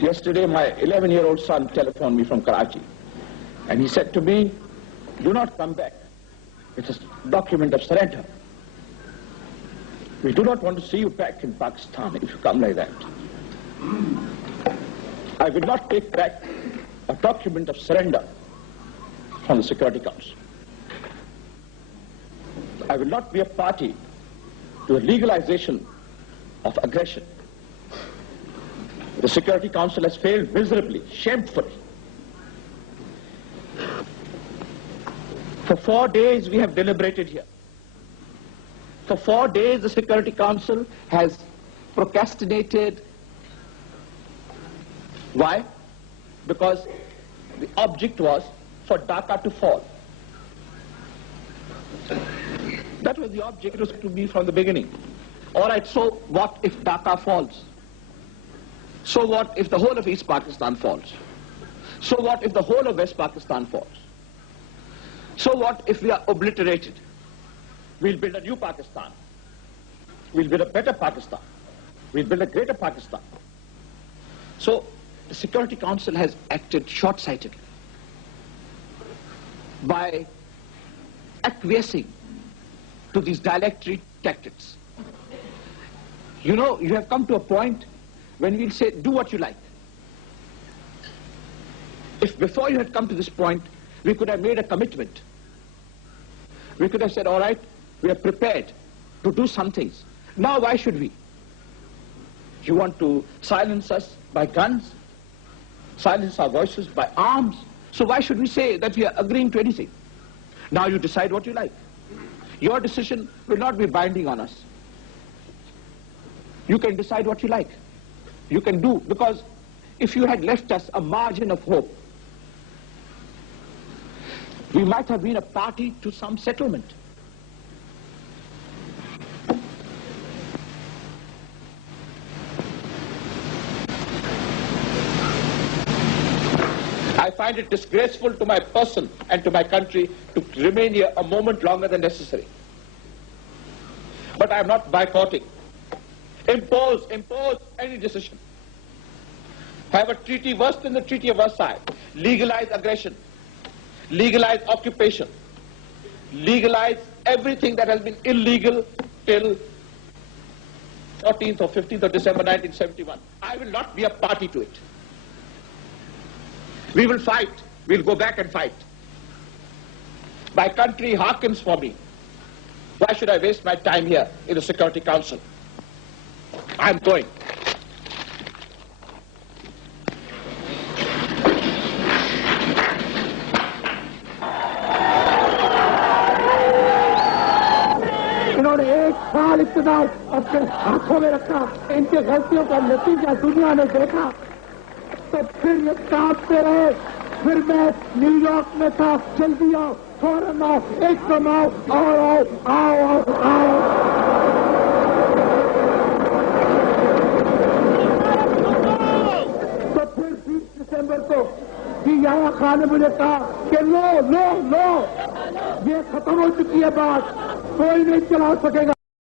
Yesterday, my 11-year-old son telephoned me from Karachi, and he said to me, "Do not come back. It's a document of surrender. We do not want to see you back in Pakistan if you come like that." I will not take back a document of surrender from the Security Council. I will not be a party to the legalization of aggression. The Security Council has failed miserably, shamefully. For 4 days we have deliberated here. For 4 days the Security Council has procrastinated. Why? Because the object was for Dhaka to fall. That was the object. It was to be from the beginning. All right, so what if Dhaka falls? So what if the whole of East Pakistan falls? So what if the whole of West Pakistan falls? So what if we are obliterated? We'll build a new Pakistan. We'll build a better Pakistan. We'll build a greater Pakistan. So the Security Council has acted short-sightedly by acquiescing to these dilatory tactics. You know, you have come to a point when we'll say, do what you like. If before you had come to this point, we could have made a commitment. We could have said, all right, we are prepared to do some things. Now why should we? You want to silence us by guns? Silence our voices by arms? So why should we say that we are agreeing to anything? Now you decide what you like. Your decision will not be binding on us. You can decide what you like. You can do, because if you had left us a margin of hope, we might have been a party to some settlement. I find it disgraceful to my person and to my country to remain here a moment longer than necessary. But I am not boycotting. Impose any decision. Have a treaty worse than the Treaty of Versailles. Legalize aggression. Legalize occupation. Legalize everything that has been illegal till 14th or 15th of December 1971. I will not be a party to it. We will fight. We'll go back and fight. My country hearkens for me. Why should I waste my time here in the Security Council? I'm going. इन्होंने 1 साल इक़्तिदार अपने हाथों में रखा, इनके गलतियों का नतीजा दुनिया ने देखा, तो फिर ये कांपते रहे। फिर मैं न्यूयॉर्क में था, जल्दी आओ, फौरन आओ, एकदम आओ, आओ। तो फिर 20 दिसंबर को याह्या खान ने मुझे कहा कि लो, ये खत्म हो चुकी है बात, कोई नहीं चला सकेगा।